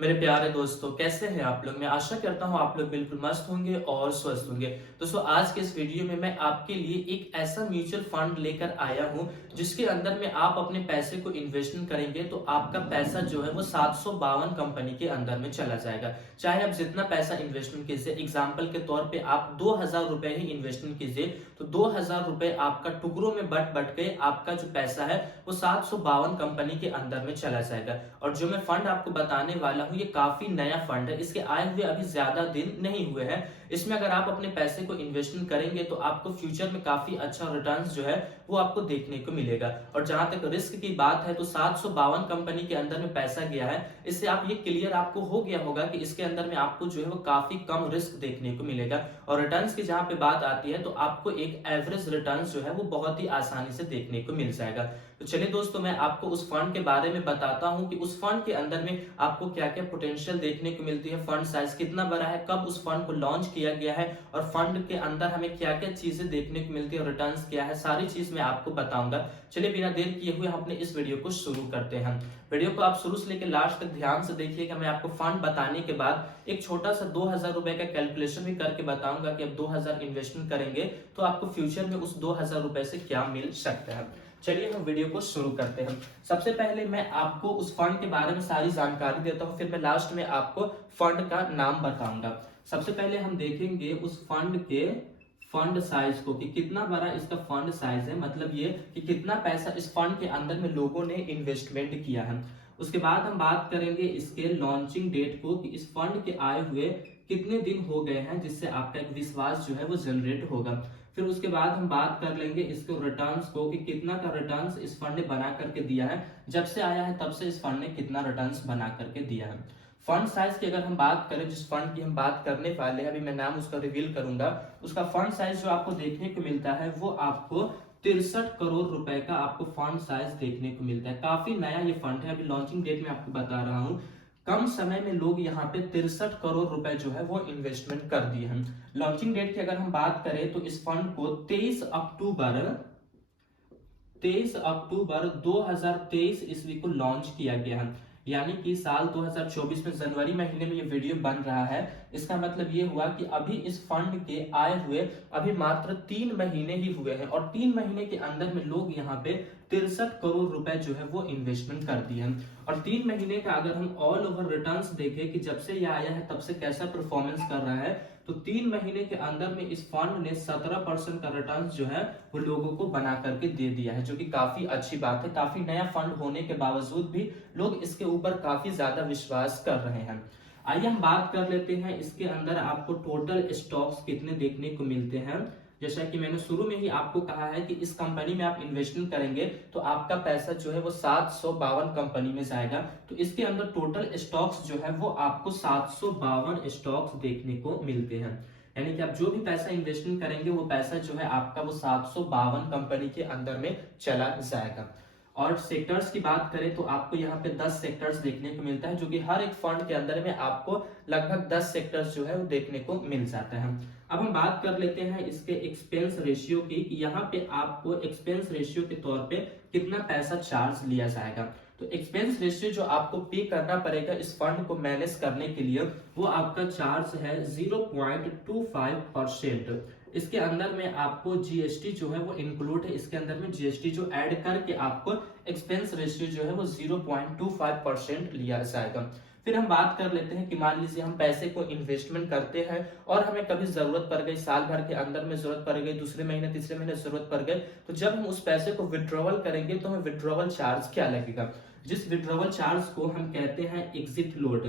मेरे प्यारे दोस्तों, कैसे हैं आप लोग। मैं आशा करता हूं आप लोग बिल्कुल मस्त होंगे और स्वस्थ होंगे। दोस्तों, आज के इस वीडियो में मैं आपके लिए एक ऐसा म्यूचुअल फंड लेकर आया हूं जिसके अंदर में आप अपने पैसे को इन्वेस्टमेंट करेंगे तो आपका पैसा जो है वो 752 कंपनी के अंदर में चला जाएगा। चाहे आप जितना पैसा इन्वेस्टमेंट कीजिए, एग्जाम्पल के तौर पर आप 2000 रुपए ही इन्वेस्टमेंट कीजिए तो 2000 रुपए आपका टुकड़ों में बट बट के आपका जो पैसा है वो 752 कंपनी के अंदर में चला जाएगा। और जो मैं फंड आपको बताने वाला हूं ये काफी नया फंड है, इसके आए हुए अभी ज्यादा दिन नहीं हुए हैं। इसमें अगर आप अपने पैसे को इन्वेस्टमेंट करेंगे तो आपको फ्यूचर में काफी अच्छा रिटर्न्स जो है वो आपको देखने को मिलेगा। और जहां तक रिस्क की बात है तो 752 कंपनी के अंदर में पैसा गया है, इससे आप ये क्लियर आपको हो गया होगा कि इसके अंदर में आपको जो है वो काफी कम रिस्क देखने को मिलेगा। और रिटर्न्स की जहां पे बात आती है तो आपको एक एवरेज रिटर्न्स जो है वो बहुत ही आसानी से देखने को मिल जाएगा। तो चलिए दोस्तों, मैं आपको उस फंड के बारे में बताता हूं कि उस फंड के अंदर में आपको क्या क्या पोटेंशियल देखने को मिलती है, फंड साइज कितना बड़ा है, कब उस फंड को लॉन्च किया गया है और फंड के अंदर हमें क्या क्या चीजें देखने को मिलती है, रिटर्न्स क्या है, सारी चीज मैं आपको बताऊंगा। चलिए बिना देर किए हुए हम अपने इस वीडियो को शुरू करते हैं। वीडियो को आप शुरू से लेकर लास्ट तक ध्यान से देखिएगा। मैं आपको फंड बताने के बाद एक छोटा सा 2000 रुपए का कैलकुलेशन भी करके बताऊंगा कि अब 2000 इन्वेस्टमेंट करेंगे तो आपको फ्यूचर में उस 2000 रुपए से क्या मिल सकता है। चलिए हम वीडियो को शुरू करते हैं। सबसे पहले मैं आपको उस फंड के बारे में सारी जानकारी देता हूं, फिर मैं लास्ट में आपको फंड का नाम बताऊंगा। सबसे पहले हम देखेंगे उस फंड के फंड साइज को कि कितना बड़ा इसका फंड साइज है, मतलब ये कि कितना पैसा इस फंड के अंदर में लोगों ने इन्वेस्टमेंट किया है। उसके बाद हम बात करेंगे इसके लॉन्चिंग डेट को कि इस फंड के आए हुए कितने दिन हो गए हैं, जिससे आपका एक विश्वास जो है वो जनरेट होगा। फिर उसके बाद हम बात कर लेंगे इसको रिटर्न्स को कि कितना का रिटर्न्स इस फंड ने बना करके दिया है, जब से आया है तब से इस फंड ने कितना रिटर्न्स बना करके दिया है। फंड साइज की अगर हम बात करें, जिस फंड की हम बात करने वाले हैं, अभी मैं नाम उसका रिवील करूंगा। उसका फंड साइज जो आपको देखने को मिलता है वो आपको 63 करोड़ रुपए का आपको फंड साइज देखने को मिलता है। काफी नया ये फंड है, अभी लॉन्चिंग डेट में आपको बता रहा हूँ। कम समय में लोग यहाँ पे 63 करोड़ रुपए जो है वो इन्वेस्टमेंट कर दिए हैं। लॉन्चिंग डेट की अगर हम बात करें तो इस फंड को 23 अक्टूबर 2023 ईस्वी को लॉन्च किया गया है। यानी कि साल 2024 में जनवरी महीने में ये वीडियो बन रहा है। इसका मतलब ये हुआ कि अभी इस फंड के आए हुए अभी मात्र 3 महीने ही हुए हैं और 3 महीने के अंदर में लोग यहाँ पे 63 करोड़ रुपए जो है वो इन्वेस्टमेंट कर दिए हैं। और 3 महीने का अगर हम ऑल ओवर रिटर्न्स देखें कि जब से ये आया है तब से कैसा परफॉर्मेंस कर रहा है, तो 3 महीने के अंदर में इस फंड ने 17% का रिटर्न जो है वो लोगों को बना करके दे दिया है, जो कि काफी अच्छी बात है। काफी नया फंड होने के बावजूद भी लोग इसके ऊपर काफी ज्यादा विश्वास कर रहे हैं। आइए हम बात कर लेते हैं इसके अंदर आपको टोटल स्टॉक्स कितने देखने को मिलते हैं। जैसा कि मैंने शुरू में ही आपको कहा है कि इस कंपनी में आप इन्वेस्टमेंट करेंगे तो आपका पैसा जो है वो 752 कंपनी में जाएगा। तो इसके अंदर टोटल स्टॉक्स जो है वो आपको 752 स्टॉक्स देखने को मिलते हैं। यानी कि आप जो भी पैसा इन्वेस्टमेंट करेंगे वो पैसा जो है आपका वो 752 कंपनी के अंदर में चला जाएगा। और सेक्टर्स की बात करें तो आपको यहाँ पे 10 सेक्टर्स देखने को मिलता है, जो कि हर एक फंड के अंदर में आपको लगभग 10 सेक्टर्स जो है वो देखने को मिल जाता है। अब हम बात कर लेते हैं इसके एक्सपेंस रेशियो की कि यहाँ पे आपको एक्सपेंस रेशियो के तौर पे कितना पैसा चार्ज लिया जाएगा। तो एक्सपेंस रेशियो जो आपको पे करना पड़ेगा इस फंड को मैनेज करने के लिए वो आपका चार्ज है 0.25%। इसके अंदर में आपको जीएसटी जो है वो इंक्लूड है, इसके अंदर में जीएसटी जो ऐड करके आपको एक्सपेंस रेशियो जो है वो 0.25% लिया जाएगा। फिर हम बात कर लेते हैं कि मान लीजिए हम पैसे को इन्वेस्टमेंट करते हैं और हमें कभी जरूरत पड़ गई, साल भर के अंदर में जरूरत पड़ गई, दूसरे महीने तीसरे महीने जरूरत पड़ गई, तो जब हम उस पैसे को विड्रॉवल करेंगे तो हमें विड्रॉवल चार्ज क्या लगेगा, जिस विड्रॉवल चार्ज को हम कहते हैं एग्जिट लोड।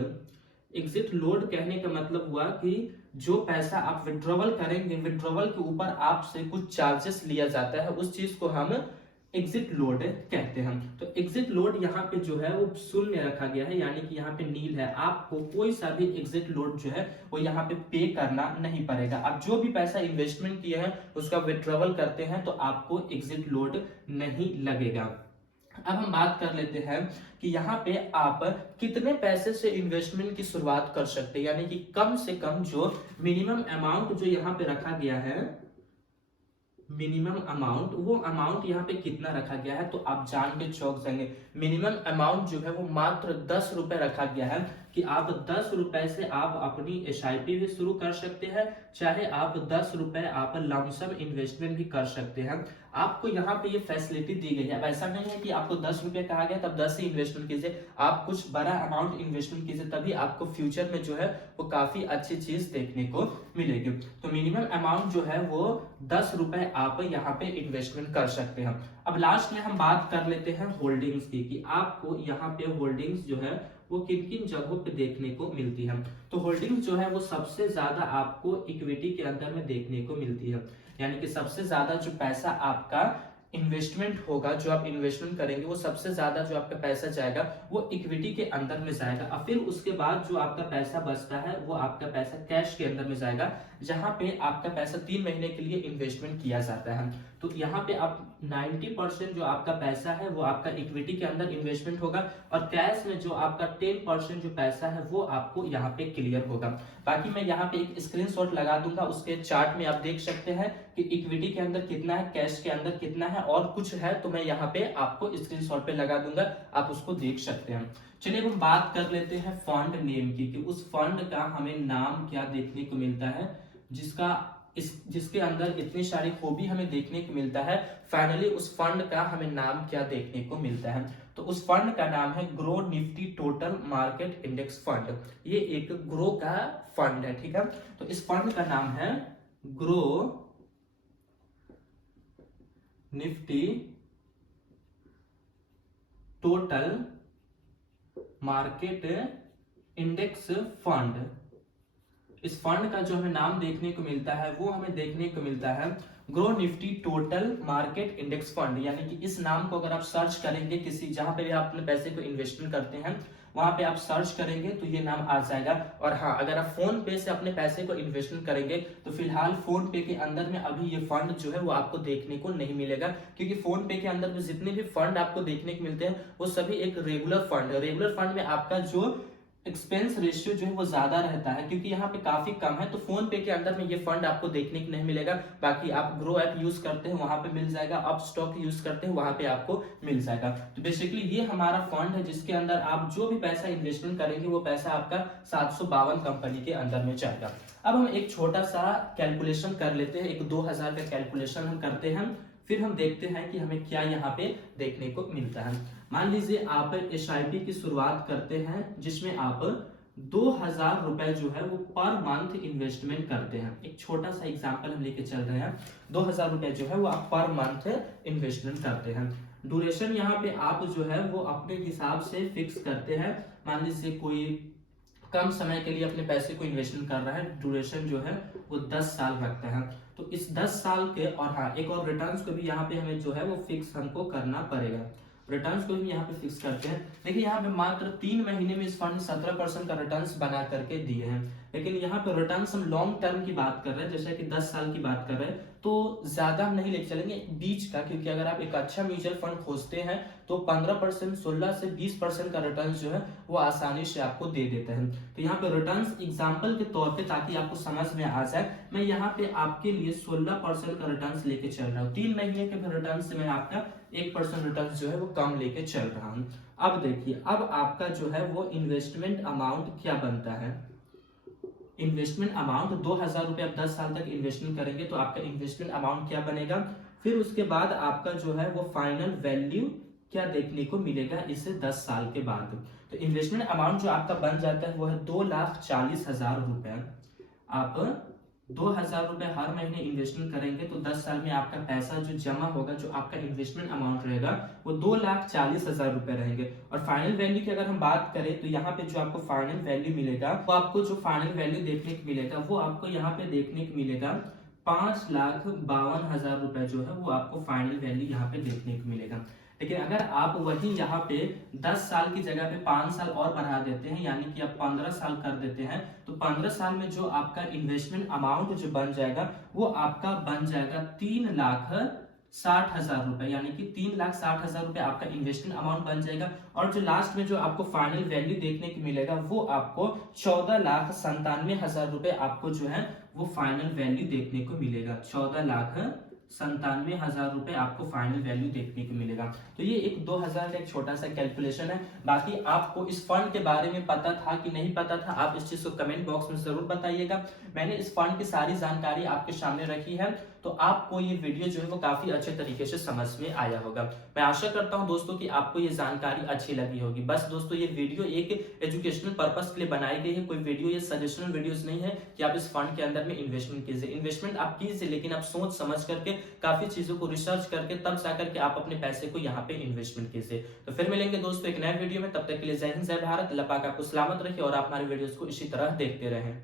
एग्जिट लोड कहने का मतलब हुआ कि जो पैसा आप विड्रॉवल करेंगे, विड्रॉवल के ऊपर आपसे कुछ चार्जेस लिया जाता है, उस चीज को हम एग्जिट लोड कहते हैं। तो एग्जिट लोड यहाँ पे जो है वो शून्य रखा गया है, यानी कि यहाँ पे नील है। आपको कोई सा भी एग्जिट लोड जो है वो यहाँ पे करना नहीं पड़ेगा। आप जो भी पैसा इन्वेस्टमेंट किए हैं उसका विड्रॉवल करते हैं तो आपको एग्जिट लोड नहीं लगेगा। अब हम बात कर लेते हैं कि यहाँ पे आप कितने पैसे से इन्वेस्टमेंट की शुरुआत कर सकते हैं, यानी कि कम से कम जो मिनिमम अमाउंट जो यहाँ पे रखा गया है, मिनिमम अमाउंट, वो अमाउंट यहाँ पे कितना रखा गया है तो आप जान के चौंक जाएंगे। मिनिमम अमाउंट जो है वो मात्र 10 रुपए रखा गया है कि आप 10 रुपए से आप अपनी एसआईपी भी शुरू कर सकते हैं, चाहे आप 10 रुपए आप लमसम इन्वेस्टमेंट भी कर सकते हैं। आपको यहाँ पे ये फैसिलिटी दी गई है। अब ऐसा नहीं है कि आपको 10 रुपए कहा गया तब 10 ही इन्वेस्टमेंट कीजिए, आप कुछ बड़ा अमाउंट इन्वेस्टमेंट कीजिए, तभी आपको फ्यूचर में जो है वो काफी अच्छी चीज देखने को मिलेगी। तो मिनिमम अमाउंट जो है वो 10 रुपए आप यहाँ पे इन्वेस्टमेंट कर सकते हैं। अब लास्ट में हम बात कर लेते हैं होल्डिंग्स की, कि आपको यहाँ पे होल्डिंग्स जो है वो किन किन जगहों पे देखने को मिलती है। तो होल्डिंग्स जो है वो सबसे ज्यादा आपको इक्विटी के अंदर में देखने को मिलती है, यानी कि सबसे ज्यादा जो पैसा आपका इन्वेस्टमेंट होगा, जो आप इन्वेस्टमेंट करेंगे, वो सबसे ज्यादा जो आपका पैसा जाएगा वो इक्विटी के अंदर में जाएगा। और फिर उसके बाद जो आपका पैसा बचता है वो आपका पैसा कैश के अंदर में जाएगा, जहां पे आपका पैसा 3 महीने के लिए इन्वेस्टमेंट किया जाता है। तो यहाँ पे आप 90% जो आपका पैसा है वो आपका इक्विटी के अंदर इन्वेस्टमेंट होगा, और कैश में जो आपका 10% जो पैसा है वो आपको यहाँ पे क्लियर होगा। बाकी मैं यहाँ पे एक स्क्रीनशॉट लगा दूंगा, उसके चार्ट में आप देख सकते हैं कि इक्विटी के अंदर कितना है, कैश के अंदर कितना है, और कुछ है तो मैं यहाँ पे आपको स्क्रीनशॉट पे लगा दूंगा, आप उसको देख सकते हैं। चलिए हम बात कर लेते हैं फंड नेम की, कि उस फंड का हमें नाम क्या देखने को मिलता है, जिसके अंदर इतनी सारी खूबी हमें देखने को मिलता है। फाइनली उस फंड का हमें नाम क्या देखने को मिलता है, तो उस फंड का नाम है grow Nifty total market index fund. ये एक ग्रो का फंड है, ठीक है। तो इस फंड का नाम है grow Nifty total market index fund. इस फंड का जो हमें नाम देखने को मिलता है वो हमें देखने को मिलता है grow Nifty total market index fund. यानी कि इस नाम को अगर आप सर्च करेंगे किसी, जहां पे भी आप अपने पैसे को इन्वेस्टमेंट करते हैं वहां पे आप सर्च करेंगे तो ये नाम आ जाएगा। और हाँ, अगर आप फोन पे से अपने पैसे को इन्वेस्टमेंट करेंगे तो फिलहाल फोन पे के अंदर में अभी ये फंड जो है वो आपको देखने को नहीं मिलेगा, क्योंकि फोन पे के अंदर में जितने भी फंड आपको देखने को मिलते हैं वो सभी एक रेगुलर फंड है। रेगुलर फंड में आपका जो एक्सपेंस रेशियो जो है वो ज्यादा रहता है, क्योंकि यहाँ पे काफी कम है, तो फोन पे के अंदर में ये फंड आपको देखने को नहीं मिलेगा। बाकी आप ग्रो ऐप यूज करते हैं वहां पे मिल जाएगा, आप स्टॉक यूज करते हैं वहां पे आपको मिल जाएगा। तो बेसिकली ये हमारा फंड है जिसके अंदर आप जो भी पैसा इन्वेस्टमेंट करेंगे वो पैसा आपका 752 कंपनी के अंदर में जाएगा। अब हम एक छोटा सा कैलकुलेशन कर लेते हैं, एक 2000 का कैलकुलेशन हम करते हैं, फिर हम देखते हैं कि हमें क्या यहाँ पे देखने को मिलता है। मान लीजिए आप एसआईपी की शुरुआत करते हैं जिसमें आप 2000 रुपए जो है वो पर मंथ इन्वेस्टमेंट करते हैं। एक छोटा सा एग्जांपल हम लेके चल रहे हैं, 2000 रुपए जो है वो आप पर मंथ इन्वेस्टमेंट करते हैं। ड्यूरेशन यहाँ पे आप जो है वो अपने हिसाब से फिक्स करते हैं। मान लीजिए कोई कम समय के लिए अपने पैसे को इन्वेस्टमेंट कर रहा है, ड्यूरेशन जो है वो 10 साल रखते हैं। तो इस 10 साल के, और हाँ एक और रिटर्न्स को भी यहाँ पे हमें जो है वो फिक्स हमको करना पड़ेगा, रिटर्न्स को भी यहाँ पे फिक्स करते हैं। देखिए यहाँ पे मात्र 3 महीने में इस फंड 17% का रिटर्न्स बना करके दिए हैं, लेकिन यहाँ पे रिटर्न्स हम लॉन्ग टर्म की बात कर रहे हैं, जैसे कि 10 साल की बात कर रहे हैं, तो ज्यादा हम नहीं लेके चलेंगे बीच का, क्योंकि अगर आप एक अच्छा म्यूचुअल फंड खोजते हैं तो 15%, 16 से 20% का रिटर्न जो है वो आसानी से आपको दे देते हैं। तो यहाँ पे रिटर्न्स एग्जाम्पल के तौर पे, ताकि आपको समझ में आ जाए, मैं यहाँ पे आपके लिए 16% का रिटर्न लेके चल रहा हूँ। 3 महीने के रिटर्न से मैं आपका 1% रिटर्न जो है वो कम लेके चल रहा हूँ। अब देखिए, अब आपका जो है वो इन्वेस्टमेंट अमाउंट क्या बनता है। इन्वेस्टमेंट अमाउंट 2000 रुपए आप 10 साल तक इन्वेस्टमेंट करेंगे तो आपका इन्वेस्टमेंट अमाउंट क्या बनेगा। फिर उसके बाद आपका जो है वो फाइनल वैल्यू क्या देखने को मिलेगा इस 10 साल के बाद। तो इन्वेस्टमेंट अमाउंट जो आपका बन जाता है वो है 2,40,000 रुपए। आप 2000 रुपए हर महीने इन्वेस्टमेंट करेंगे तो 10 साल में आपका पैसा जो जमा होगा, जो आपका इन्वेस्टमेंट अमाउंट रहेगा वो 2,40,000 रुपए रहेंगे। और फाइनल वैल्यू की अगर हम बात करें तो यहाँ पे जो आपको फाइनल वैल्यू मिलेगा, वो आपको जो फाइनल वैल्यू देखने को मिलेगा वो आपको यहाँ पे देखने को मिलेगा 5,52,000 रुपए जो है वो आपको फाइनल वैल्यू यहाँ पे देखने को मिलेगा। लेकिन अगर आप वही यहाँ पे 10 साल की जगह पे 5 साल और बढ़ा देते हैं, यानी कि आप 15 साल कर देते हैं, तो 15 साल में जो आपका इन्वेस्टमेंट अमाउंट जो बन जाएगा वो आपका बन जाएगा 3,60,000 रुपए, यानी कि 3,60,000 रुपए आपका इन्वेस्टमेंट अमाउंट बन जाएगा। और जो लास्ट में जो आपको फाइनल वैल्यू देखने को मिलेगा वो आपको 14,97,000 रुपए आपको जो है वो फाइनल वैल्यू देखने को मिलेगा, 14,97,000 ₹97,000 आपको फाइनल वैल्यू देखने को मिलेगा। तो ये एक 2000 का एक छोटा सा कैलकुलेशन है। बाकी आपको इस फंड के बारे में पता था कि नहीं पता था, आप इस चीज को कमेंट बॉक्स में जरूर बताइएगा। मैंने इस फंड की सारी जानकारी आपके सामने रखी है, तो आपको ये वीडियो जो है वो काफी अच्छे तरीके से समझ में आया होगा। मैं आशा करता हूं दोस्तों कि आपको ये जानकारी अच्छी लगी होगी। बस दोस्तों, ये वीडियो एक एजुकेशनल पर्पस के लिए बनाई गई है, कोई वीडियो ये सजेशनल वीडियोस नहीं है कि आप इस फंड के अंदर में इन्वेस्टमेंट कीजिए। इन्वेस्टमेंट आप कीजिए, लेकिन आप सोच समझ करके, काफी चीजों को रिसर्च करके तब जाकर के आप अपने पैसे को यहाँ पे इन्वेस्टमेंट कीजिए। तो फिर मिलेंगे दोस्तों एक नए वीडियो में, तब तक के लिए जय हिंद जय भारत। अल्लाह पाक आपको सलामत रखे और आप हमारे वीडियोस को इसी तरह देखते रहें।